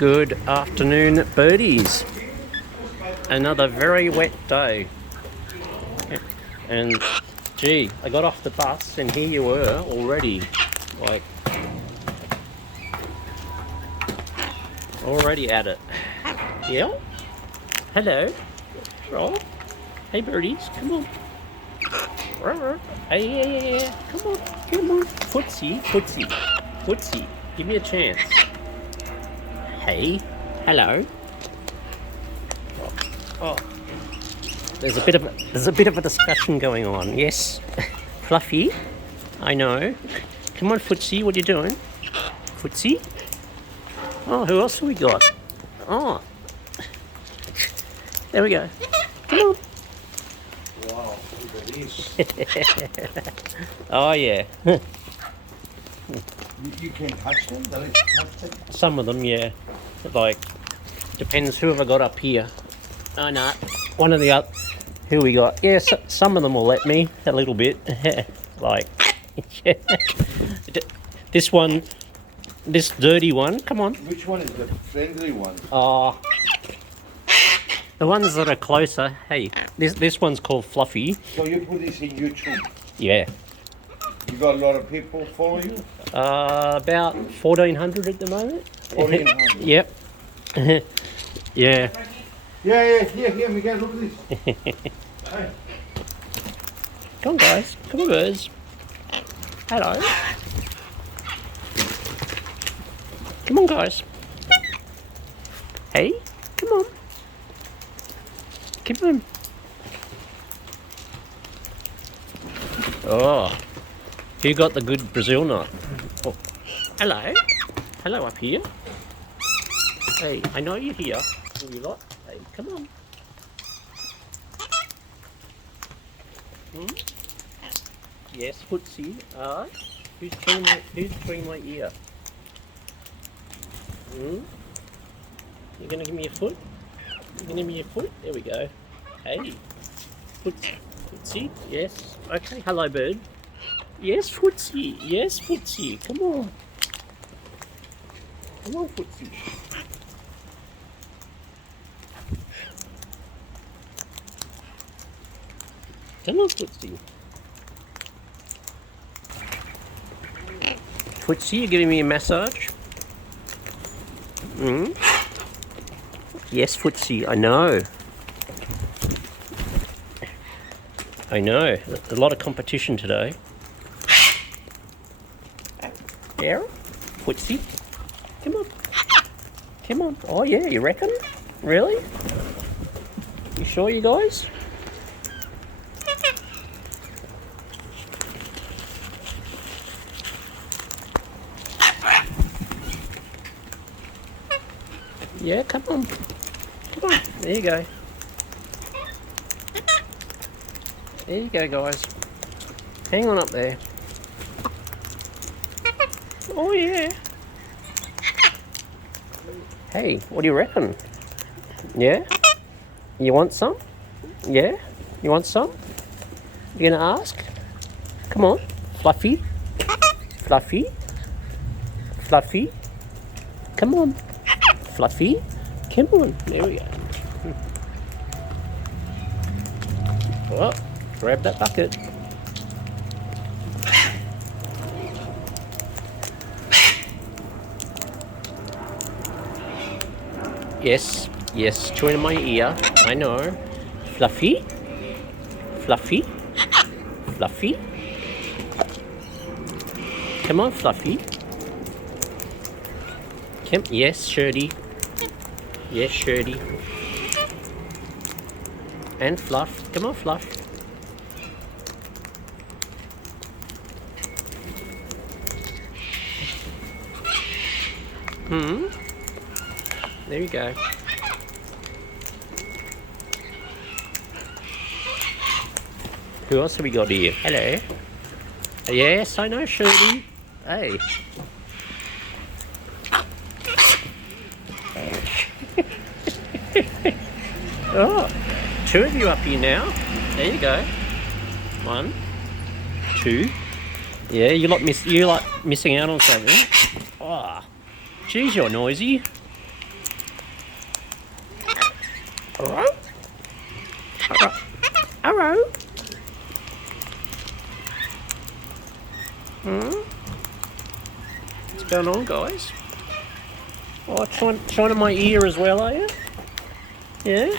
Good afternoon, birdies. Another very wet day. And gee, I got off the bus and here you were already. Like, already at it. Yeah? Hello? Oh. Hey birdies, come on. Hey, yeah. Come on. Footsie. Give me a chance. Hey, hello. Oh. There's a bit of a discussion going on. Yes, Fluffy. I know. Come on, Footsie. What are you doing? Footsie. Oh, who else have we got? Oh, there we go. Come on. Wow, look at this. Oh yeah. You can touch them? They let you touch them? Some of them, yeah. Like, depends who have I got up here. Oh no, one of the other. Who we got? Yeah, some of them will let me a little bit. Like, this one, this dirty one. Come on. Which one is the friendly one? Oh, the ones that are closer. Hey, this one's called Fluffy. So you put this in YouTube? Yeah. You got a lot of people follow you? About 1,400 at the moment. 1,400. Yep. Yeah. Yeah, Miguel, look at this. Hey. Come on, guys. Come on, birds. Hello. Come on, guys. Hey, come on. Come on. Oh, who got the good Brazil nut? Oh, hello. Hello up here. Hey, I know you're here. You lot. Hey, come on. Yes, Footsie. Who's chewing my ear? You're gonna give me a foot? You're gonna give me a foot? There we go. Hey, Footsie. Yes. Okay. Hello, bird. Yes, Footsie. Yes, Footsie. Come on. Come on, Footsie. Come on, Footsie. Footsie, you're giving me a massage? Yes, Footsie, I know. I know. A lot of competition today. Yeah? Footsie? Come on. Come on. Oh, yeah, you reckon? Really? You sure, you guys? Yeah, come on. Come on. There you go. There you go, guys. Hang on up there. Oh, yeah. Hey, what do you reckon? Yeah? You want some? Yeah? You want some? You gonna ask? Come on. Fluffy. Fluffy. Fluffy. Come on. Fluffy. Come on. There we go. Oh, grab that bucket. Yes, chewing in my ear. I know. Fluffy. Fluffy. Fluffy. Come on, Fluffy. Yes, Shirty. Yes, Shirty. And Fluff. Come on, Fluff. There you go. Who else have we got here? Hello. Yes, I know, Shirty. Hey. Oh, two of you up here now. There you go. 1, 2. Yeah, you like missing out on something. Oh, geez, you're noisy. Hello? Hello? Hello? What's going on, guys? Oh, trying to my ear as well, are you? Yeah?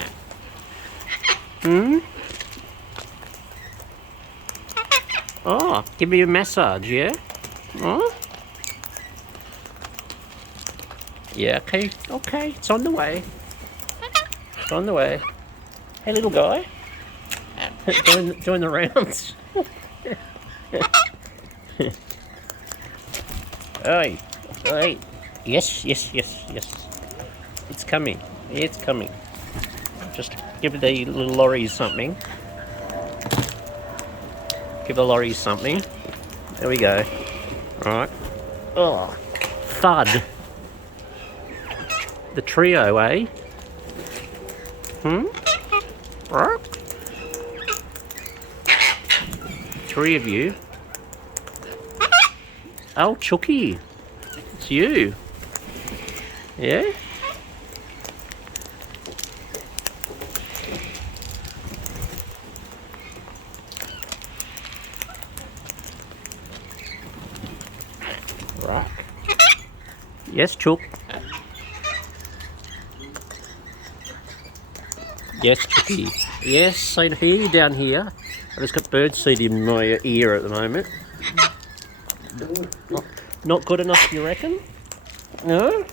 Oh, give me a massage, yeah? Oh? Yeah, okay, it's on the way. It's on the way. Hey, little guy. Join the rounds. Oi, oi. Yes. It's coming. It's coming. Just give the little lorries something. Give the lorries something. There we go. Alright. Oh, thud. The trio, eh? Right? Three of you. Oh, Chucky. It's you. Yeah? Right. Yes, Chuck. Yes, Chucky. Yes, I hear you down here. I've just got birdseed in my ear at the moment. Not good enough, you reckon? No?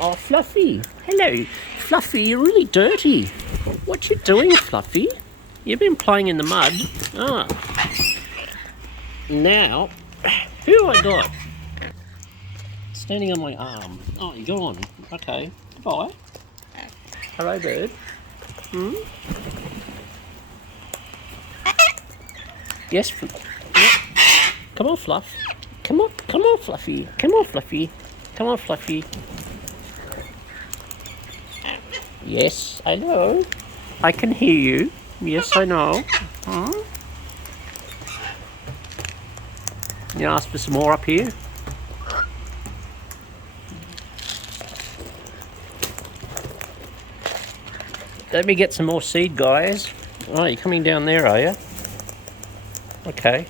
Oh, Fluffy. Hello. Fluffy, you're really dirty. What you doing, Fluffy? You've been playing in the mud. Ah. Now, who have I got? Standing on my arm. Oh, you're gone. Okay. Goodbye. Hello, bird. Yes. Yeah. Come on, Fluff. Come on, Fluffy. Come on, Fluffy. Come on, Fluffy. Yes, I know. I can hear you. Yes, I know. You ask for some more up here? Let me get some more seed, guys. Oh, you're coming down there, are you? Okay.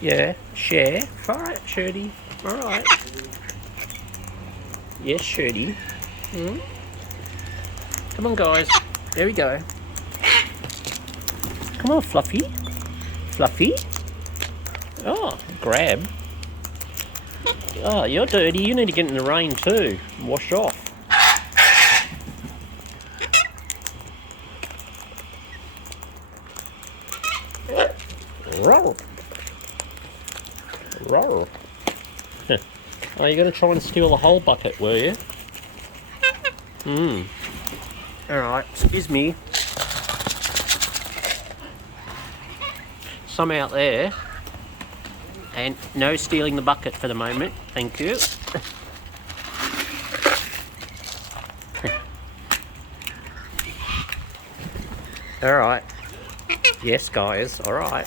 Yeah, share. Alright, Shirty. Alright. Yes, Shirty. Come on, guys. There we go. Come on, Fluffy. Fluffy. Oh, grab. Oh, you're dirty. You need to get in the rain too. And wash off. Roar. Roar. Oh, you're going to try and steal the whole bucket, were you? Alright, excuse me. Some out there. And no stealing the bucket for the moment. Thank you. Alright. Yes, guys. Alright.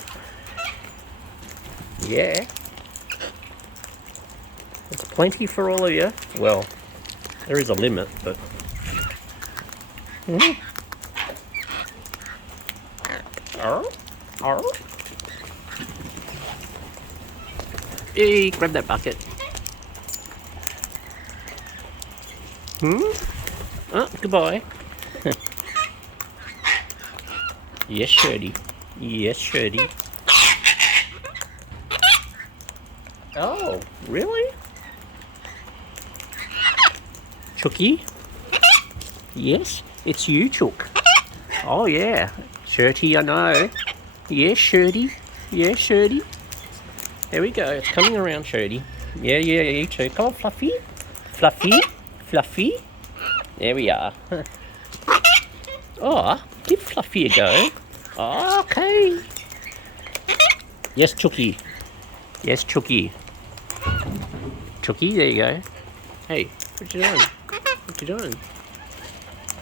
Yeah. It's plenty for all of you. Well, there is a limit, but... Hey, grab that bucket. Oh, goodbye. Yes, Shirty. Yes, Shirty. Oh, really? Chucky? Yes, it's you, Chook. Oh, yeah. Shirty, I know. Yes, Shirty. Yes, Shirty. There we go. It's coming around, Shirty. Yeah, you too. Come on, Fluffy. Fluffy. Fluffy. There we are. Oh, give Fluffy a go. Oh, okay. Yes, Chucky. Yes, Chucky. Chucky, there you go. Hey, what you doing? What you doing?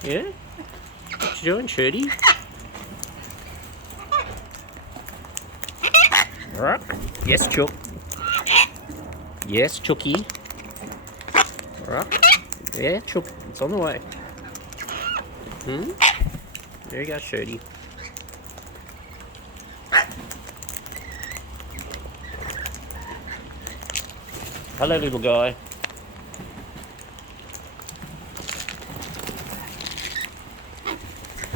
Yeah? What you doing, Shirty? Alright. Yes, Chuck. Yes, Chucky. Alright. Yeah, Chuck. It's on the way. There you go, Shirty. Hello, little guy.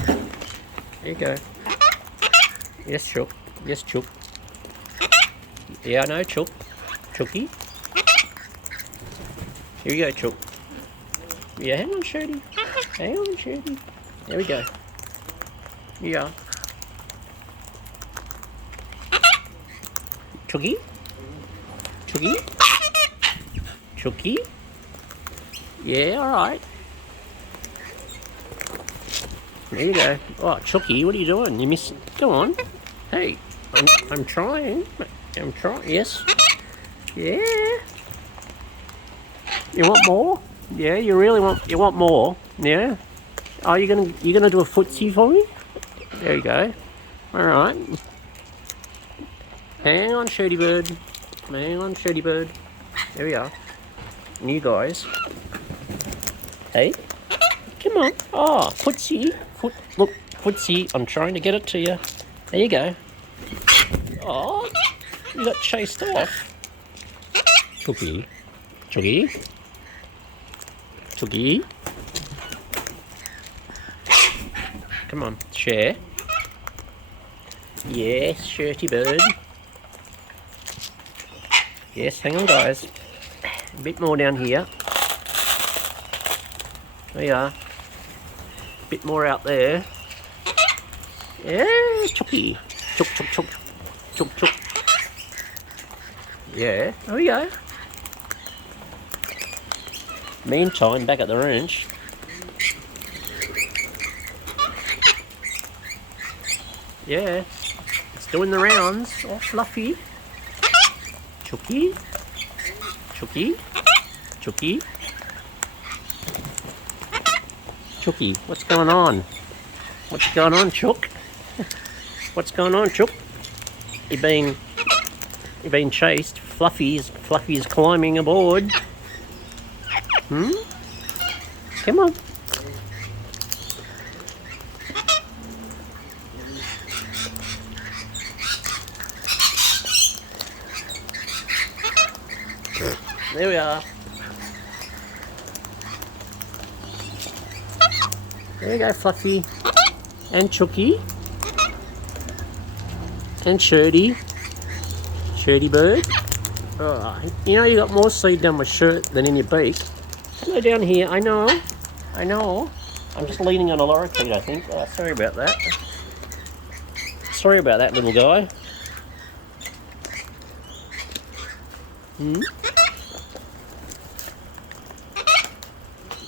There you go. Yes, Chook. Yes, Chook. Yeah, I know, Chook. Chooky. Here we go, Chook. Yeah, hang on, Shirty. Hang on, Shirty. There we go. Yeah. Chooky? Chooky? Chooky? Yeah, alright. There you go. Oh, Chooky, what are you doing? You miss... Go on. Hey, I'm trying. I'm trying. Yes. Yeah. You want more? Yeah, you really want... You want more? Yeah? Oh, you're gonna do a footsie for me? There you go. Alright. Hang on, Shirty Bird. Hang on, Shirty Bird. There we are. And you guys. Hey. Come on. Oh, footsie. Look, footsie. I'm trying to get it to you. There you go. Oh, you got chased off. Chooky. Chooky. Chooky. Come on, share. Yes, Shirty Bird. Yes, hang on, guys. A bit more down here. There you are. A bit more out there. Yeah, Chooky. Chook, chook, chook. Chook, chook. Yeah, there we go. Meantime, back at the ranch. Yeah, it's doing the rounds. Oh, Fluffy. Chooky. Chooky. Chooky. Chooky, what's going on? What's going on, Chook? What's going on, Chook? You're being chased. Fluffy's climbing aboard. Come on. There we are. There you go, Fluffy. And Chooky. And Shirty. Shirty Bird. Oh, you know you got more seed down my shirt than in your beak. Go down here. I know. I'm just leaning on a lorikeet, I think. Oh, sorry about that. Sorry about that, little guy.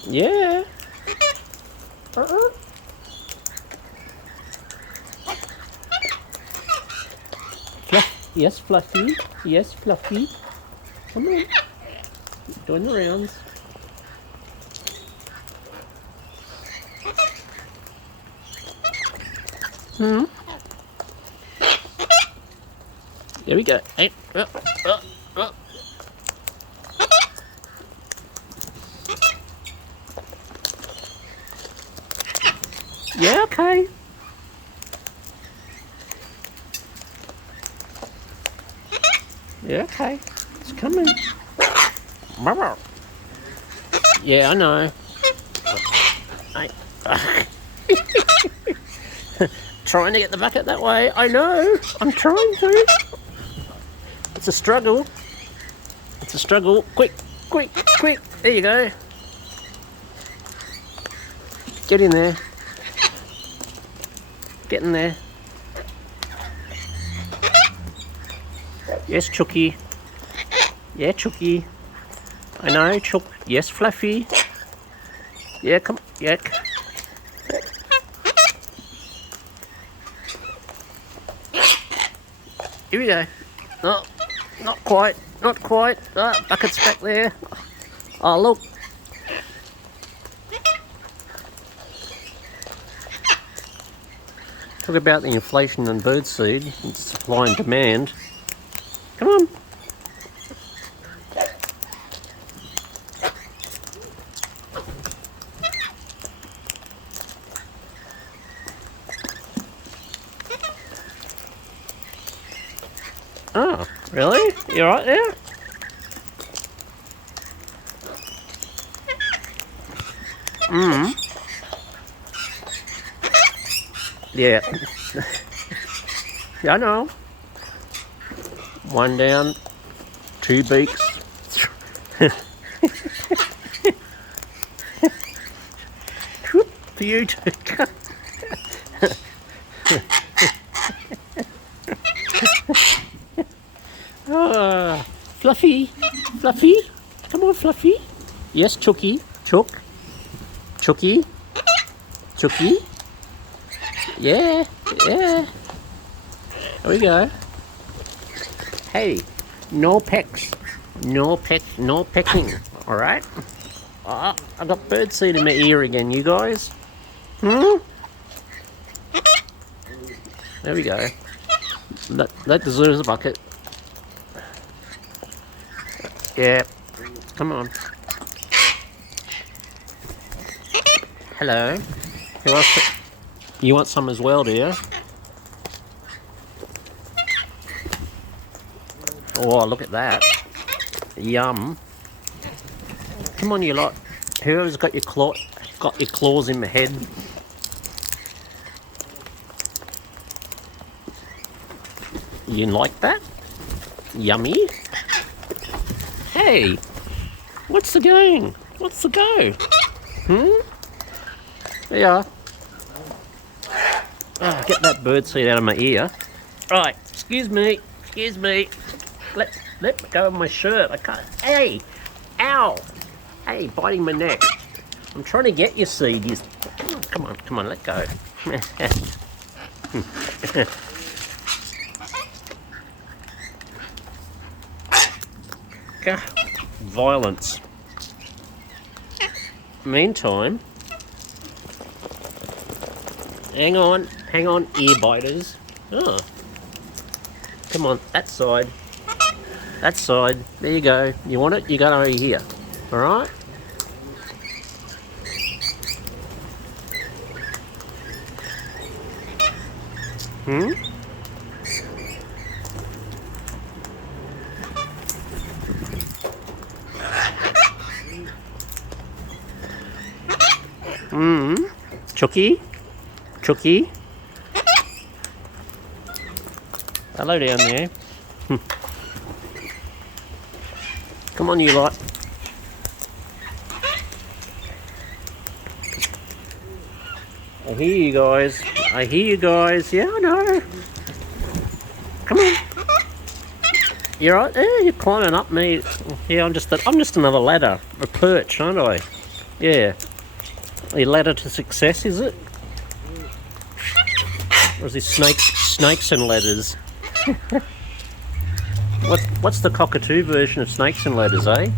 Yeah. Yes, Fluffy. Yes, Fluffy. Come on. Doing the rounds. There we go. Hey. Yeah, okay. Yeah, okay. It's coming. Yeah, I know. Trying to get the bucket that way. I know. I'm trying to. It's a struggle. It's a struggle. Quick, quick, quick. There you go. Get in there. Get in there. Yes, Chooky. Yeah, Chooky. I know, Chook. Yes, Fluffy. Yeah, come. Yeah. Here we go. No, not quite. Not quite. Ah, bucket's back there. Oh, look. Talk about the inflation in birdseed and supply and demand. Come on. Really? You right there? Yeah. Yeah, I know. One down, two beaks. Whoop, for you too. Ah, Fluffy, Fluffy, come on, Fluffy. Yes, Chooky, Chook, Chooky, Chooky. Yeah, yeah. There we go. Hey, no pecks, no pecking. All right. I got birdseed in my ear again, you guys. There we go. That deserves a bucket. Yeah. Come on. Hello. Who else? You want some as well, do you? Oh, look at that. Yum. Come on, you lot. Whoever's got your claws in my head. You like that? Yummy. Hey, what's the going? What's the go? Yeah. Oh, get that birdseed out of my ear. Right, excuse me. Let me go of my shirt. I can't. Hey, ow. Hey, biting my neck. I'm trying to get your seed. Come on, let go. Violence. Meantime, hang on, ear biters. Oh, come on, that side. There you go. You want it? You got it over here. All right. Chooky. Hello down there. Come on, you lot. I hear you guys. Yeah, I know. Come on. You're right there. You're climbing up me. Yeah, I'm just another ladder, a perch, aren't I? Yeah. A ladder to success, is it? Or is this snakes and ladders? What's the cockatoo version of snakes and ladders, eh?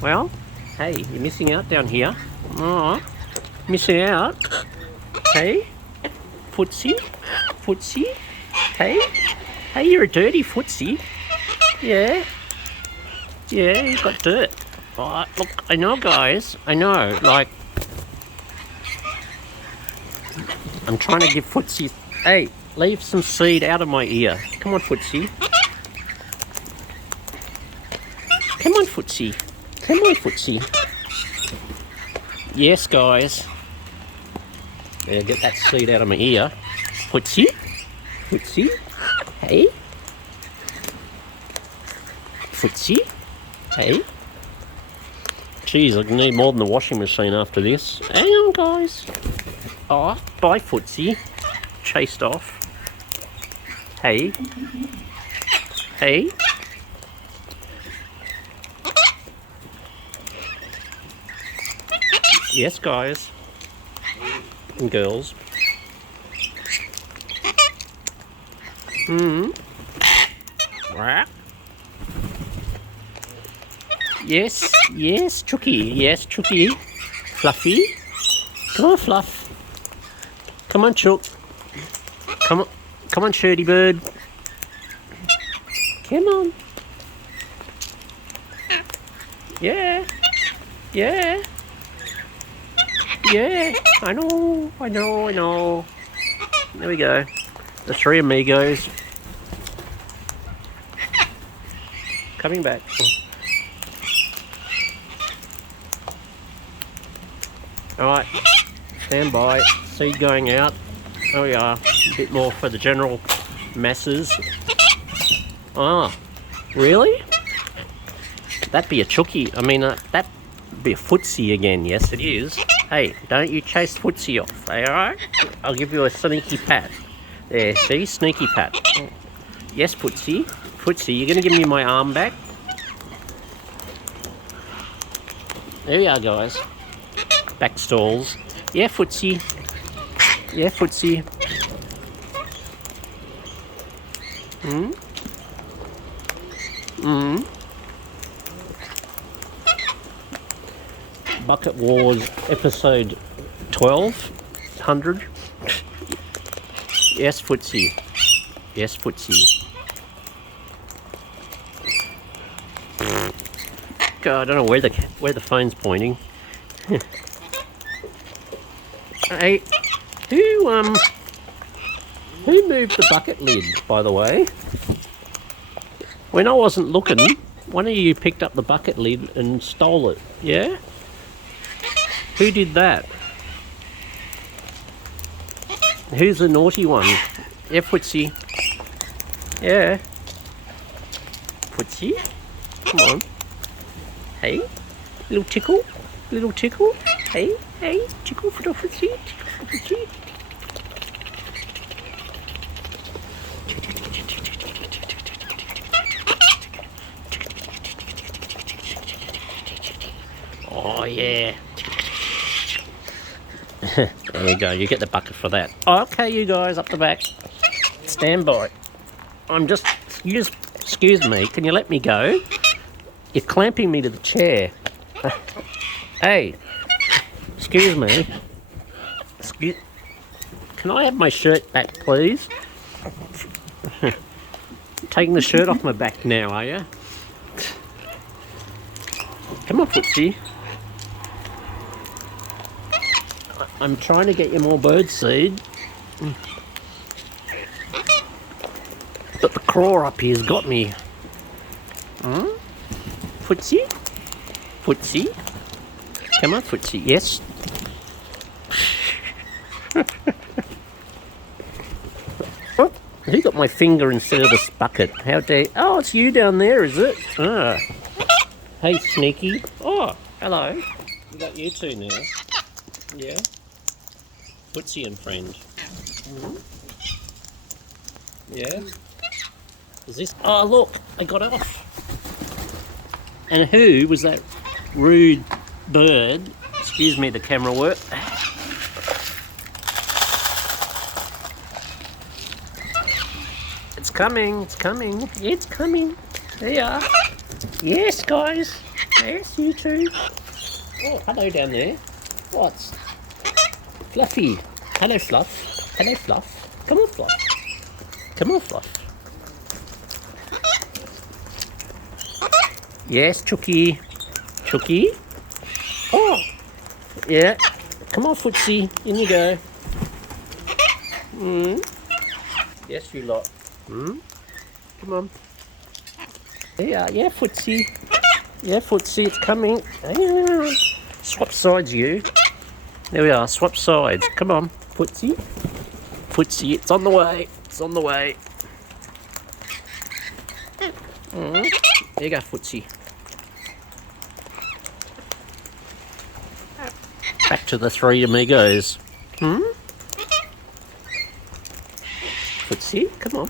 Well, hey, you're missing out down here. Oh, missing out. Hey, footsie. Hey, you're a dirty footsie. Yeah, you got dirt. Oh, look, I know, guys. I know, like, I'm trying to give footsie. Hey, leave some seed out of my ear. Come on, footsie. Come on, footsie. Yes, guys. Yeah, get that seed out of my ear. Footsie. Hey. Footsie. Hey. Jeez, I need more than the washing machine after this. Hang on, guys. Oh, bye, footsie. Chased off. Hey. Yes, guys. And girls. Yes, Chooky. Fluffy. Come on, Fluff. Come on, Chook. Come on, Shirty Bird. Come on. Yeah. I know. There we go. The three amigos. coming back. Alright, stand by. Seed going out. Oh yeah, a bit more for the general masses. Ah, really? That'd be a chookie. I mean, that'd be a footsie again. Yes, it is. Hey, don't you chase footsie off, alright? I'll give you a sneaky pat. There, see? Sneaky pat. Yes, footsie. Footsie, you're going to give me my arm back? There we are, guys. Back stalls. Yeah, footsie. Yeah, footsie. Hmm? Hmm? Bucket Wars episode 1200. Yes, footsie. Yes, footsie. God, I don't know where the phone's pointing. Hey, who moved the bucket lid, by the way? When I wasn't looking, one of you picked up the bucket lid and stole it. Yeah? Who did that? Who's the naughty one? Yeah, footsie. Yeah. Footsie? Come on. Hey? Little tickle? Little tickle? Hey? Hey? Tickle for the footsie? Tickle for the footsie? Oh, yeah. There you go, you get the bucket for that. Okay, you guys, up the back. Stand by. Excuse me, can you let me go? You're clamping me to the chair. Hey, excuse me. Can I have my shirt back, please? Taking the shirt off my back now, are you? Come on, footsie. I'm trying to get you more bird seed. But the craw up here's got me. Hmm? Footsie? Footsie? Come on, footsie. Yes. Oh, who got my finger instead of this bucket? How dare... Oh, it's you down there, is it? Ah. Hey, sneaky. Oh, hello. We got you two now. Yeah. Footsie and friend. Mm-hmm. Yeah. Is this... Oh, look. I got off. And who was that rude bird? Excuse me, the camera work. It's coming. It's coming. It's coming. There you are. Yes, guys. Yes, you too. Oh, hello down there. What's... Fluffy. Hello, Fluff. Hello, Fluff. Come on, Fluff. Come on, Fluff. Yes, Chookie. Chookie. Oh. Yeah. Come on, footsie. In you go. Hmm. Yes, you lot. Hmm. Come on. There you are. Yeah, footsie. Yeah, footsie. It's coming. Yeah. Swap sides, you. There we are, swap sides. Come on, footsie. Footsie, it's on the way. It's on the way. There you go, footsie. Back to the three amigos. Hmm? Footsie, come on.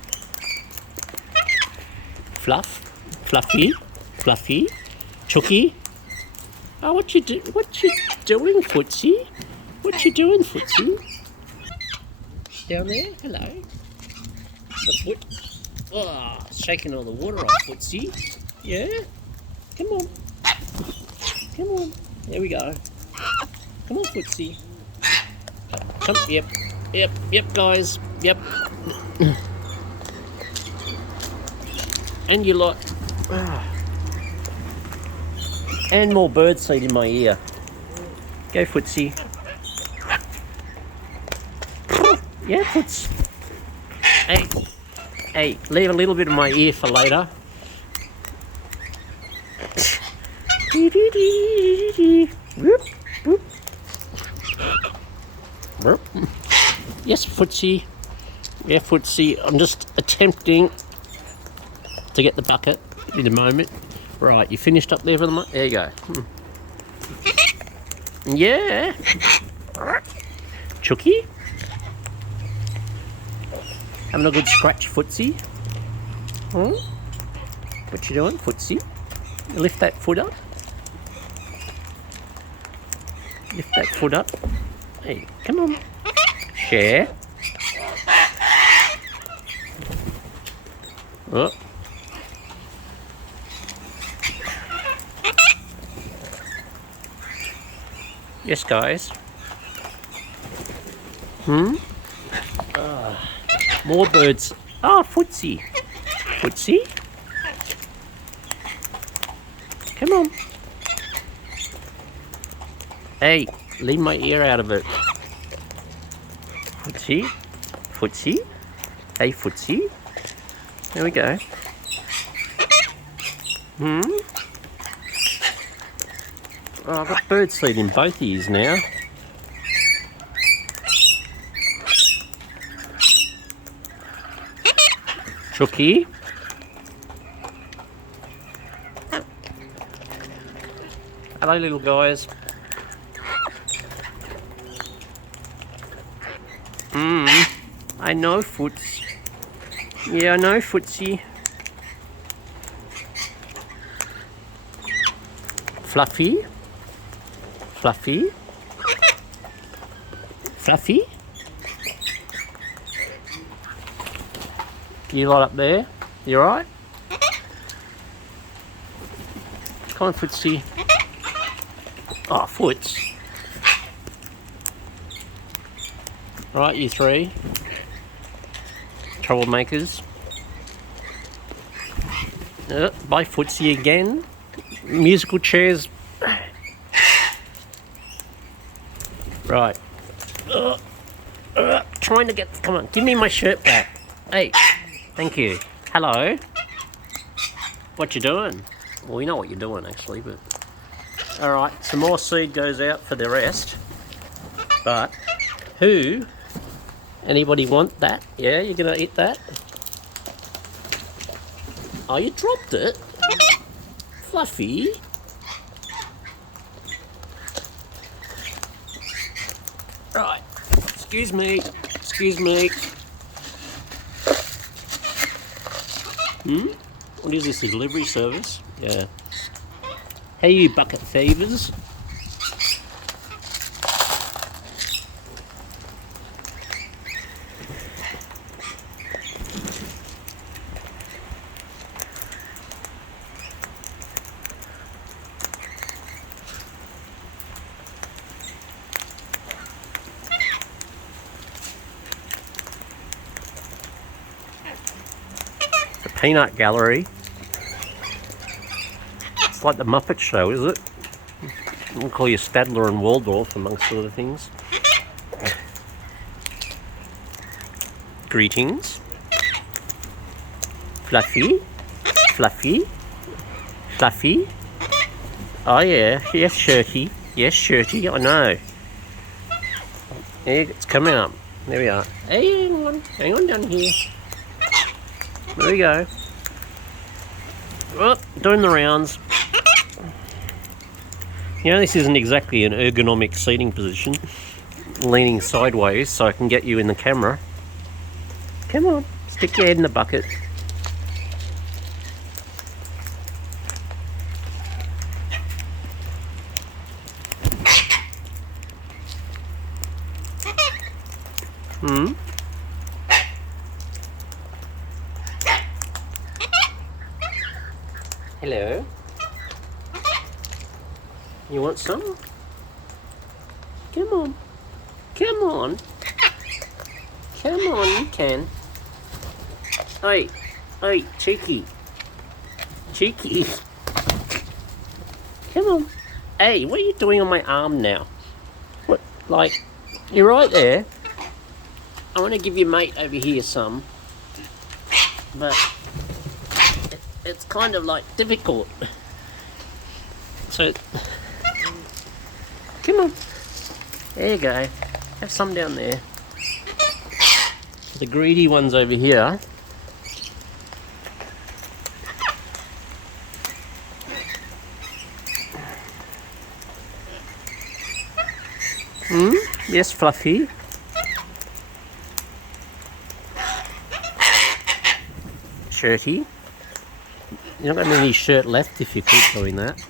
Fluff. Fluffy. Fluffy. Chookie. Oh, what you doing, footsie? What you doing, footsie? Down there? Hello. The foot. Oh, shaking all the water off, footsie. Yeah? Come on. Come on. There we go. Come on, footsie. Come. Yep, guys. Yep. And you lot. And more bird seed in my ear. Go, footsie. Yeah, foots. Hey, leave a little bit of my ear for later. Whoop, whoop. Whoop. Yes, Footsie. Yeah, Footsie. I'm just attempting to get the bucket in a moment. Right, you finished up there for the moment? There you go. Yeah. Chookie. Having a good scratch, Footsie. Hmm? What you doing, Footsie? Lift that foot up. Lift that foot up. Hey, come on. Share. Oh. Yes, guys. More birds. Oh, Footsie. Footsie. Come on. Hey, leave my ear out of it. Footsie. Footsie. Hey, Footsie. There we go. Oh, I've got bird seed in both ears now. Chookie. Hello, little guys. I know, Foots. Yeah, I know, Footsie. Fluffy. Fluffy. Fluffy. You lot up there? You alright? Come on, Footsie. Oh, Foots. Right, you three. Troublemakers. Bye, Footsie again. Musical chairs. Right. Trying to get... Come on, give me my shirt back. Hey, thank you. Hello. What you doing? Well, we know what you're doing, actually, but... Alright, some more seed goes out for the rest. But, who... Anybody want that? Yeah, you're gonna eat that? Oh, you dropped it? Fluffy? Right. Excuse me. Excuse me. What is this, a delivery service? Yeah. Hey, you bucket thievers. Peanut gallery. It's like the Muppet Show, is it? We'll call you Stadler and Waldorf, amongst other things. Greetings. Fluffy. Fluffy. Fluffy. Oh yeah, yes, Shirty. Yes, Shirty, I know. It's coming up. There we are. Hey, hang on down here. There we go. Oh, doing the rounds. You know, this isn't exactly an ergonomic seating position. Leaning sideways so I can get you in the camera. Come on, stick your head in the bucket. Hello. You want some? Come on. Come on. Come on, you can. Hey, hey, cheeky. Cheeky. Come on. Hey, what are you doing on my arm now? What, like, you're right there. I want to give your mate over here some. But it's kind of like difficult. That's it. Come on. There you go. Have some down there. The greedy ones over here. Yes, Fluffy. Shirty. You're not going to have any shirt left if you keep doing that.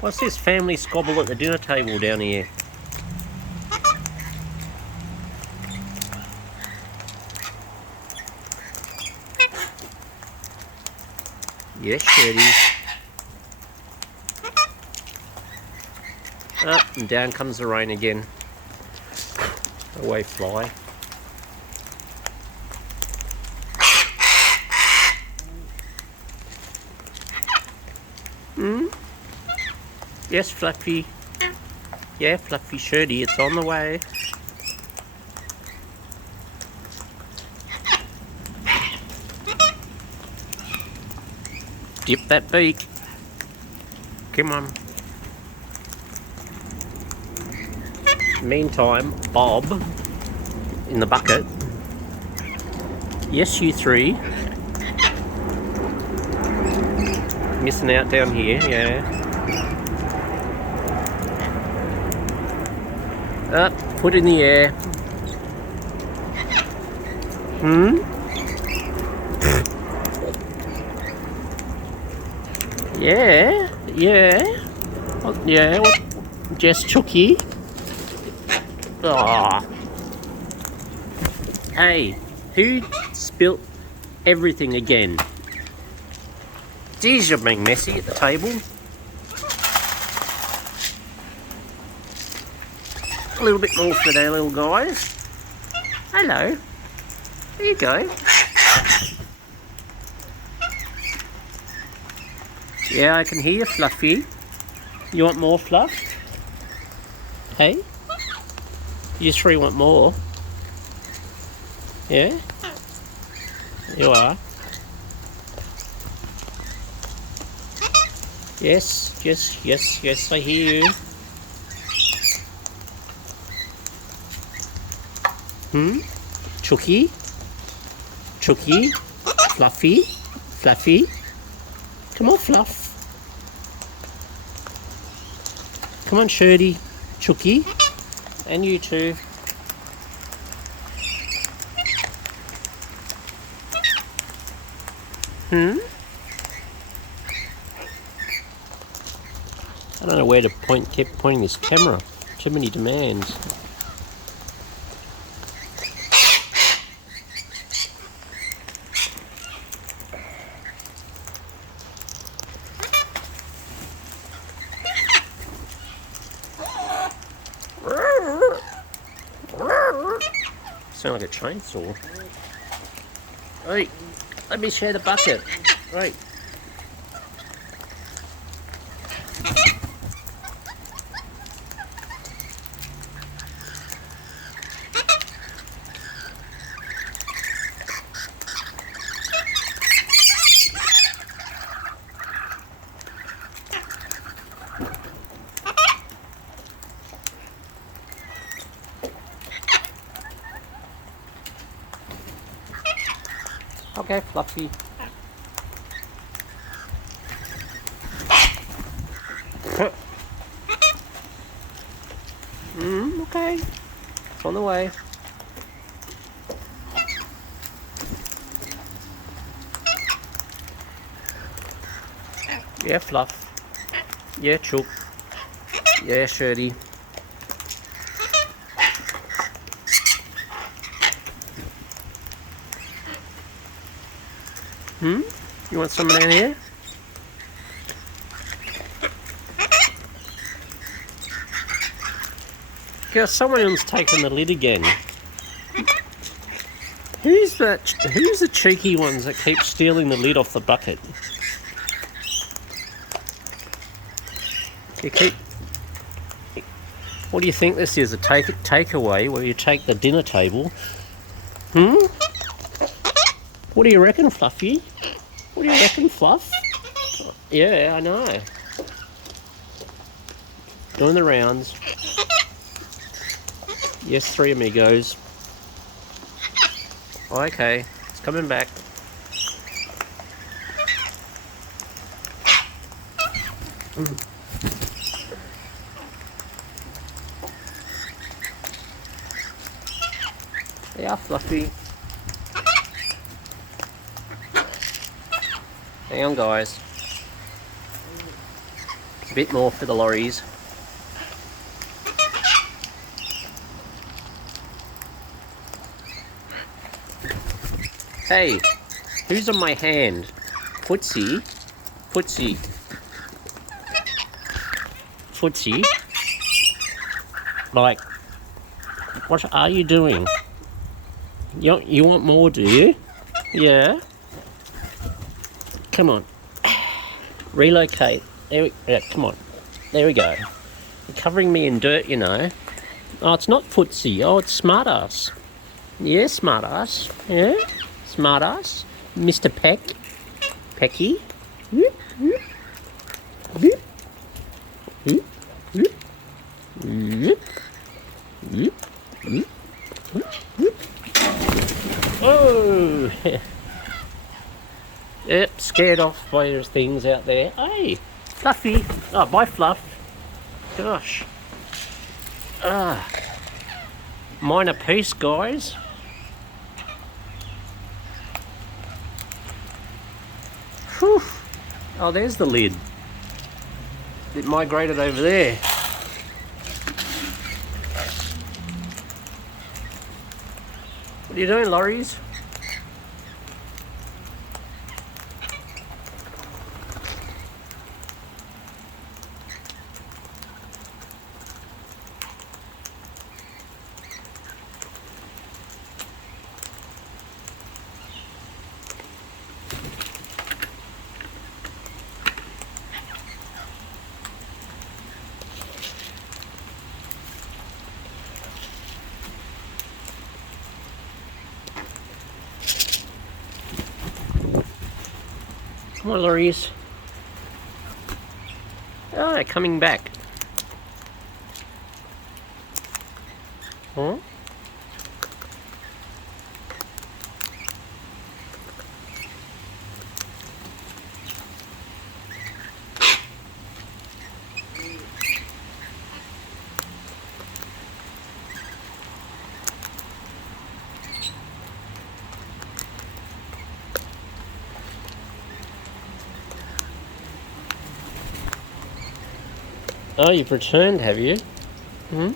What's this family squabble at the dinner table down here? Yes, Shirty. Up and down comes the rain again. Away fly. Yes, Fluffy. Yeah, Fluffy Shirty, it's on the way. Dip that beak. Come on. Meantime, Bob, in the bucket. Yes, you three. Missing out down here, yeah. Up, put in the air. Yeah, yeah. Yeah, what? Jess Chookie. Oh. Hey, who spilt everything again? Geez, you're being messy at the table. A little bit more for there, little guys. Hello. There you go. Yeah, I can hear you, Fluffy. You want more fluff? Hey? You three want more? Yeah? You are? Yes, yes, yes, yes, I hear you. Chookie? Chookie? Fluffy? Fluffy? Come on, Fluff. Come on, Shirty. Chookie. And you too. I don't know where to point. Keep pointing this camera. Too many demands. Sound like a chainsaw. Hey, let me share the bucket. Right. Okay, Fluffy. Okay. It's on the way. Yeah, Fluff. Yeah, Chook. Yeah, Shirty. You want some down here? Yeah, someone's taken the lid again. Who's the cheeky ones that keep stealing the lid off the bucket? You keep... What do you think this is? A takeaway where you take the dinner table Hmm? What do you reckon, Fluffy? What do you reckon, Fluff? Yeah, I know. Doing the rounds. Yes, three amigos. Okay, it's coming back. Yeah, Fluffy. Hang on, guys. A bit more for the lorries. Hey, who's on my hand? Footsie? Footsie? Footsie? Like, what are you doing? You want more, do you? Yeah? Come on. Relocate. Yeah, come on. There we go. You're covering me in dirt, you know. Oh, it's not Footsie. Oh, it's Smartass. Yeah, Smartass. Yeah? Smartass. Mr. Peck. Pecky. Oh! Yep, scared off by those things out there. Hey, Fluffy. Oh, bye, Fluff. Gosh. Minor piece, guys. Whew. Oh, there's the lid. It migrated over there. What are you doing, lorries? Come on, lorries. Ah, coming back. Huh? Oh, you've returned, have you? Hmm?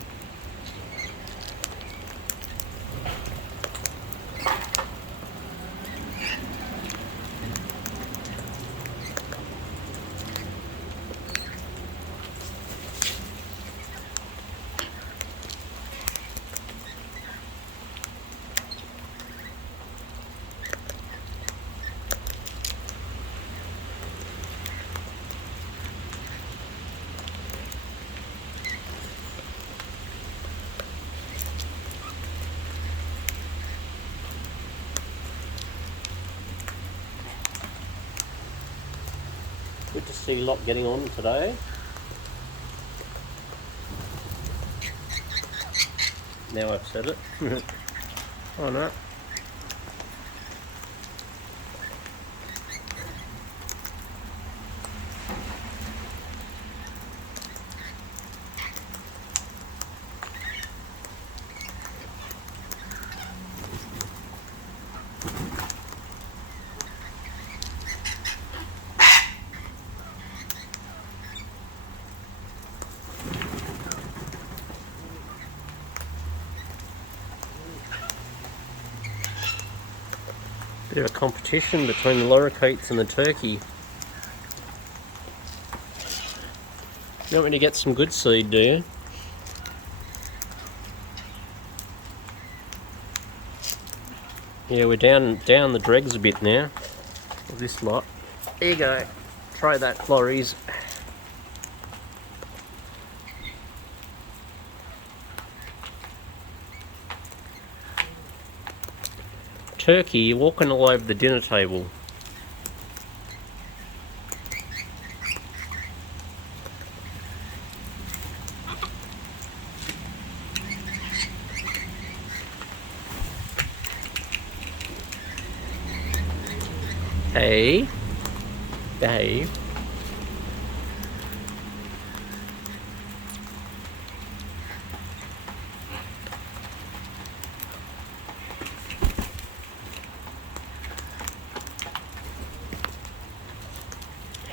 Good to see Lot getting on today. Now I've said it. Oh no. Bit of a competition between the lorikeets and the turkey. You want me to get some good seed, do you? Yeah, we're down the dregs a bit now of this lot. There you go. Try that, lorries. Turkey, you're walking all over the dinner table. Hey, behave.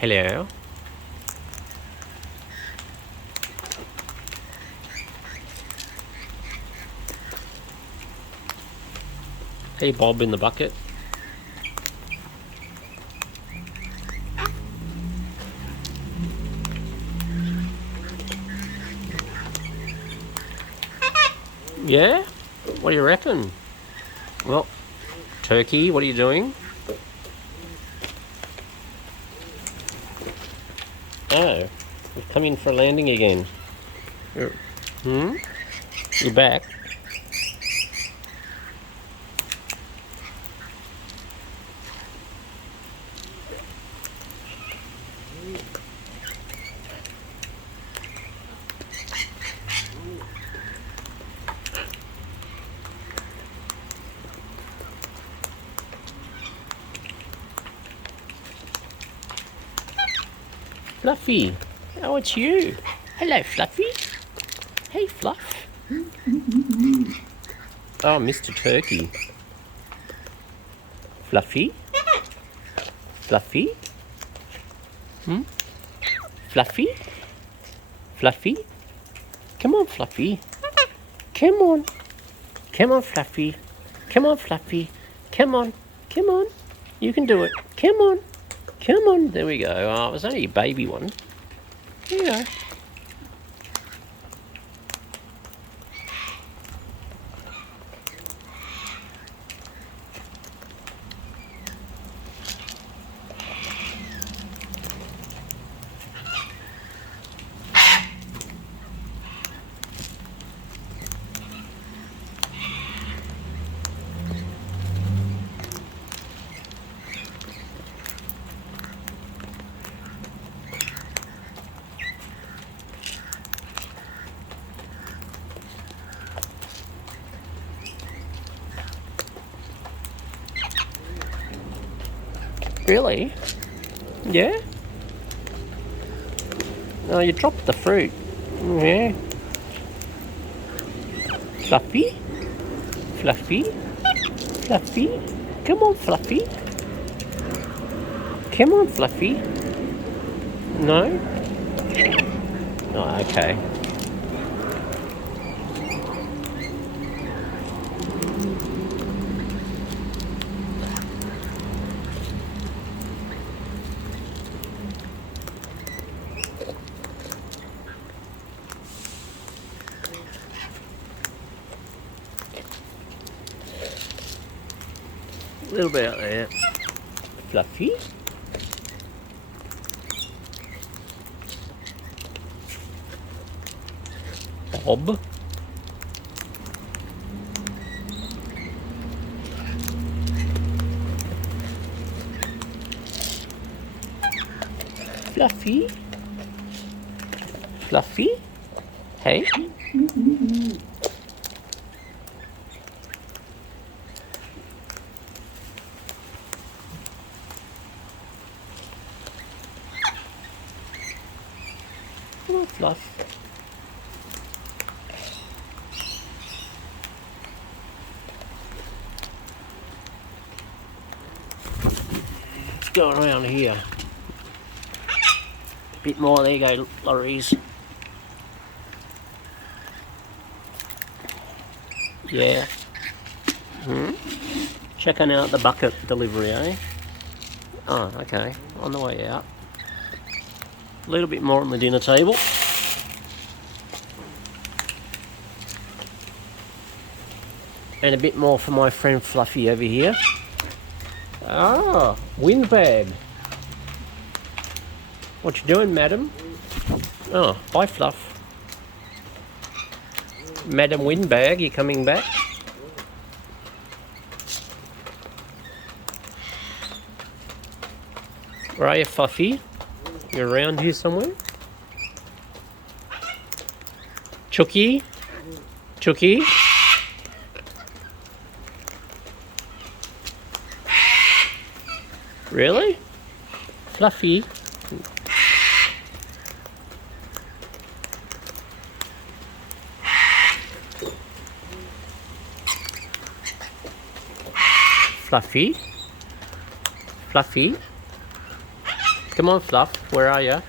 Hello. Hey, Bob in the bucket. Yeah? What do you reckon? Well, Turkey, what are you doing? Oh, you've come in for a landing again. Hmm? You're back. Fluffy. Oh, it's you. Hello, Fluffy. Hey, Fluff. Oh, Mr. Turkey. Fluffy? Fluffy? Hmm? Fluffy? Fluffy? Come on, Fluffy. Come on. Come on, Fluffy. Come on, Fluffy. Come on. Come on. You can do it. Come on. Come on. There we go. Oh, it was only a baby one. There you go. Really? Yeah? Oh, you dropped the fruit. Yeah. Fluffy? Fluffy? Fluffy? Come on, Fluffy. Come on, Fluffy. No? Oh, okay. A little bit out there. Fluffy? Bob? Fluffy? Fluffy? Hey? Come on, Fluff. Let's go around here. A bit more. There you go, lorries. Yeah. Checking out the bucket delivery, eh? Oh, okay. On the way out. A little bit more on the dinner table. And a bit more for my friend Fluffy over here. Ah, windbag. What you doing, madam? Oh, bye, Fluff. Madam Windbag, you coming back? Where are you, Fluffy? You're around here somewhere? Chookie? Chookie? Really? Fluffy? Fluffy? Fluffy? Come on, Fluff. Where are you?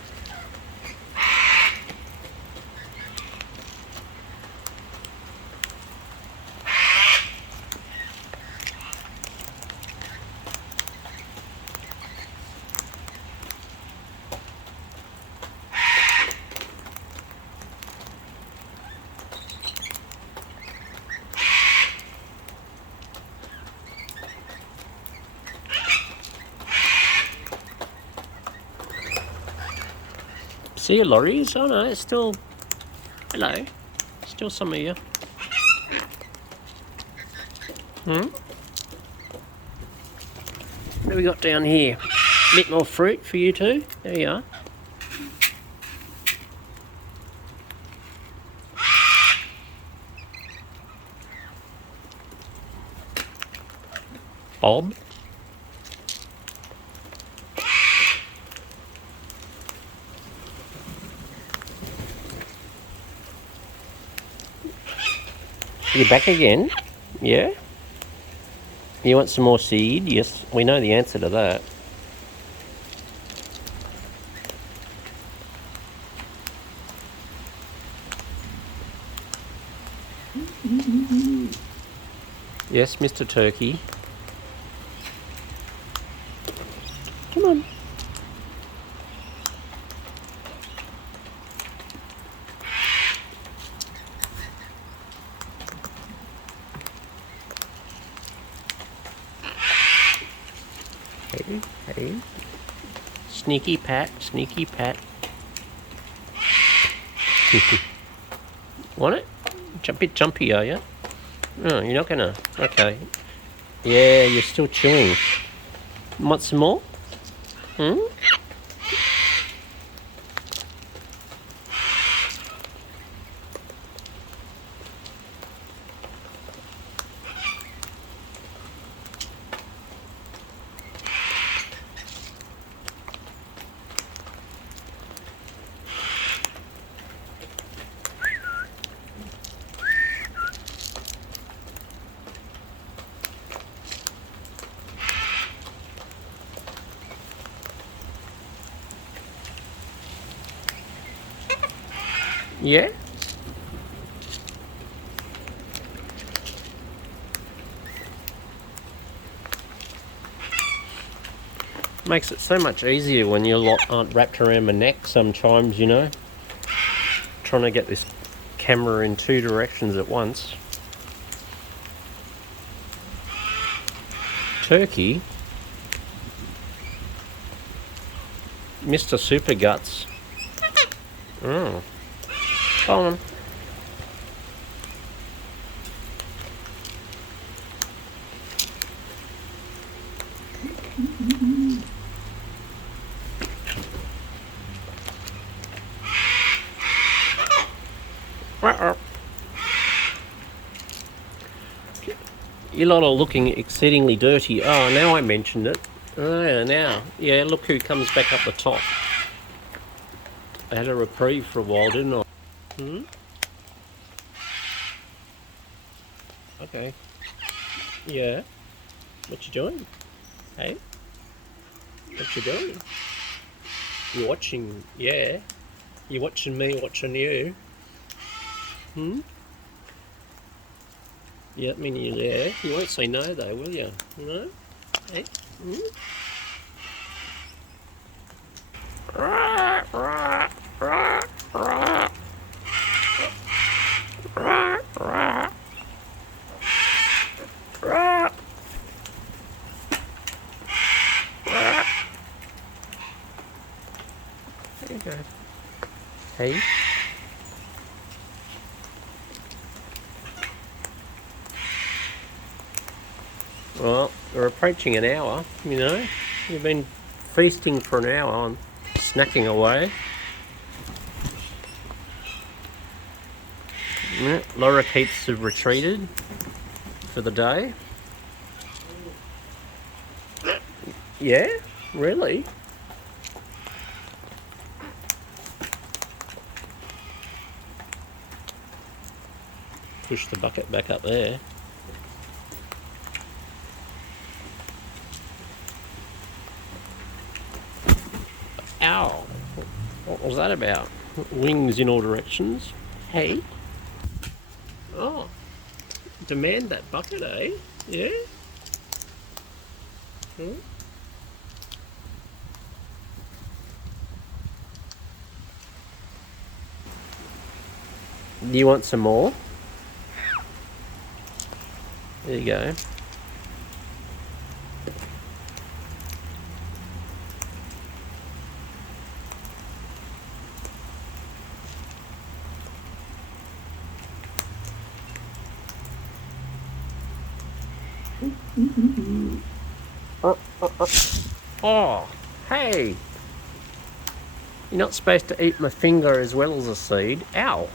See you, lorries? Oh no, it's still... Hello. Still some of you. What do we got down here? A bit more fruit for you too. There you are. Bob. You back again? Yeah? You want some more seed? Yes, we know the answer to that. Yes, Mr. Turkey. Come on. Hey, hey. Sneaky Pat, Sneaky Pat. Want it? Bit jumpy, are you? Oh, you're not gonna. Okay. Yeah, you're still chewing. Want some more? Yeah? Makes it so much easier when your lot aren't wrapped around my neck sometimes, you know. Trying to get this camera in two directions at once. Turkey. Mr. Super Guts. Oh. Come on. You lot are looking exceedingly dirty. Oh, now I mentioned it. Oh, yeah, now. Yeah, look who comes back up the top. I had a reprieve for a while, didn't I? Okay. Yeah. What you doing? Hey? What you doing? You're watching, yeah. You're watching me watching you. Yeah, I mean, yeah. You won't say no though, will you? No? Hey? There you go. Hey? Well, we're approaching an hour, you know. You've been feasting for an hour and snacking away. Yeah, lorikeets have retreated for the day. Yeah, really? Push the bucket back up there. Ow! What was that about? Wings in all directions. Hey? Oh, demand that bucket, eh? Yeah? Hmm? Do you want some more? There you go. Oh, hey! You're not supposed to eat my finger as well as a seed. Ow!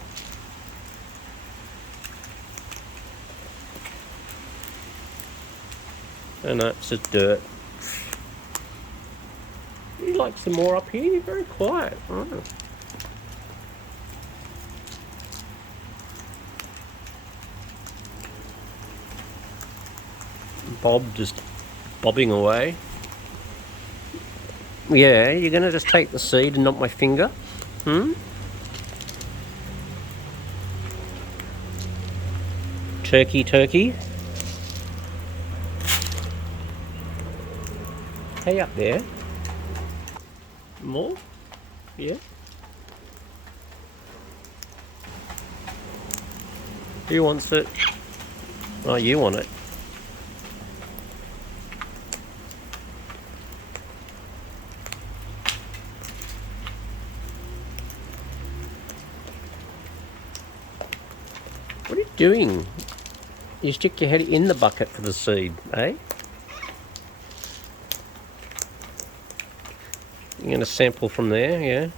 Oh no, it's just dirt. You like some more up here? You're very quiet. Oh. Bob just bobbing away. Yeah, you're gonna just take the seed and not my finger? Hmm? Turkey, turkey. Hey up there. More? Yeah. Who wants it? Oh, you want it. What are you doing? You stick your head in the bucket for the seed, eh? You're going to sample from there, yeah?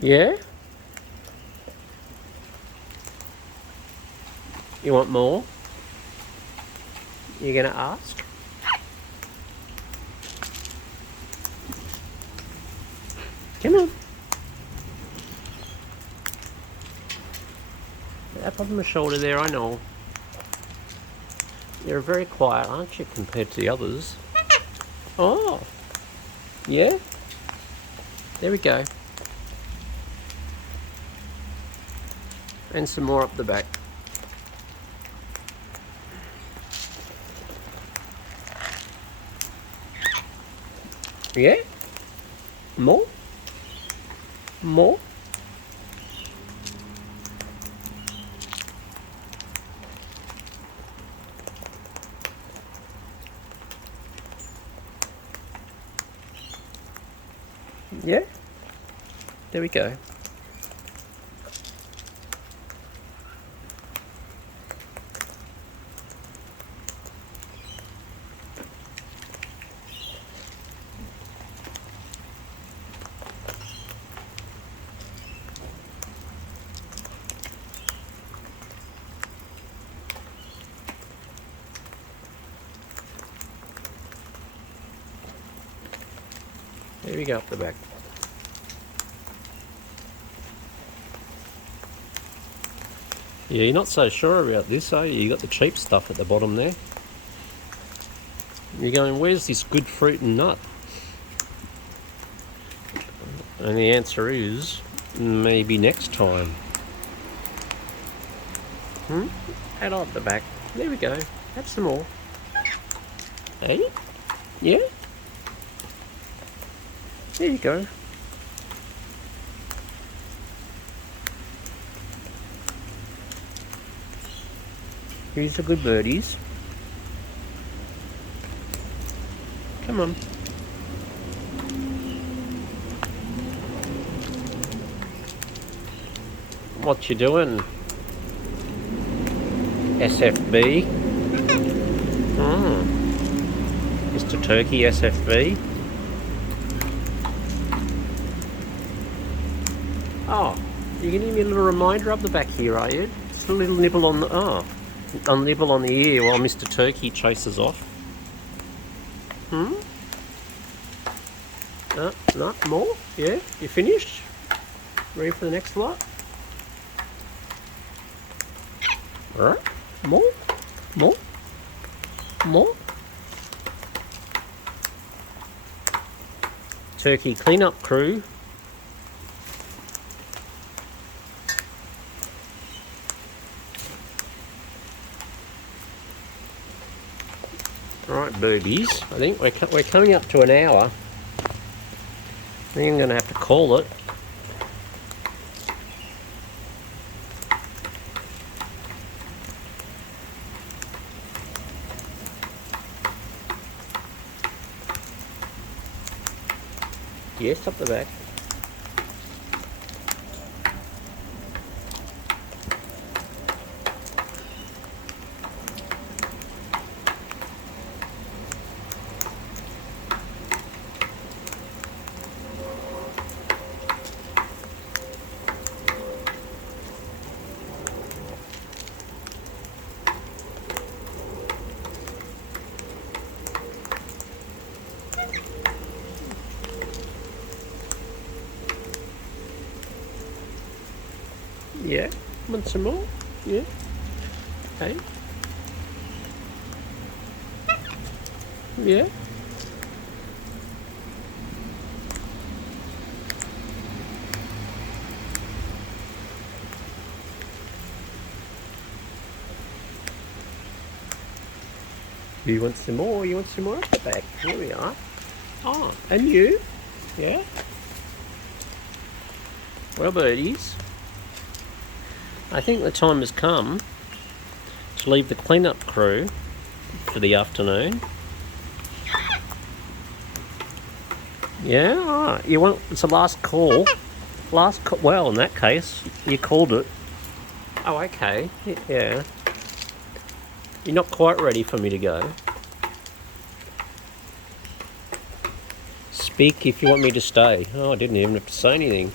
Yeah? You want more? You're going to ask? Come on. Up on my shoulder there, I know. You're very quiet, aren't you, compared to the others? Oh. Yeah? There we go. And some more up the back. Yeah? More? More? Yeah? There we go. There we go up the back. Yeah, you're not so sure about this, are you? You got the cheap stuff at the bottom there. You're going, where's this good fruit and nut? And the answer is, maybe next time. Add on at the back. There we go. Have some more. Hey? Yeah? There you go. Here's the good birdies. Come on. What you doing? SFB? Mr. Turkey SFB? Oh, you're giving me a little reminder up the back here, are you? Just a little nibble on the... Oh, a nibble on the ear while Mr. Turkey chases off. No, more? Yeah? You finished? Ready for the next lot? Alright, more? More? More? Turkey cleanup crew. Alright, boobies. I think we're coming up to an hour. I think I'm going to have to call it. Yes, up the back. Yeah, want some more? Yeah. Hey. Yeah. You want some more? You want some more at the back? Here we are. Oh, and you? Yeah. Well, birdies, I think the time has come to leave the cleanup crew for the afternoon. Yeah, alright. You want, it's the last call. Last call. Well, in that case, you called it. Oh, okay. Yeah. You're not quite ready for me to go. Speak if you want me to stay. Oh, I didn't even have to say anything.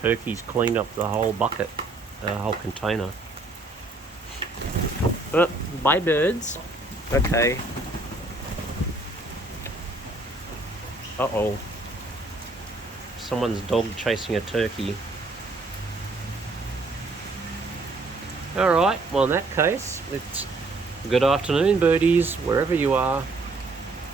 Turkey's cleaned up the whole bucket, the whole container. Bye, birds. Okay. Uh-oh. Someone's dog chasing a turkey. Alright, well in that case, it's good afternoon, birdies, wherever you are.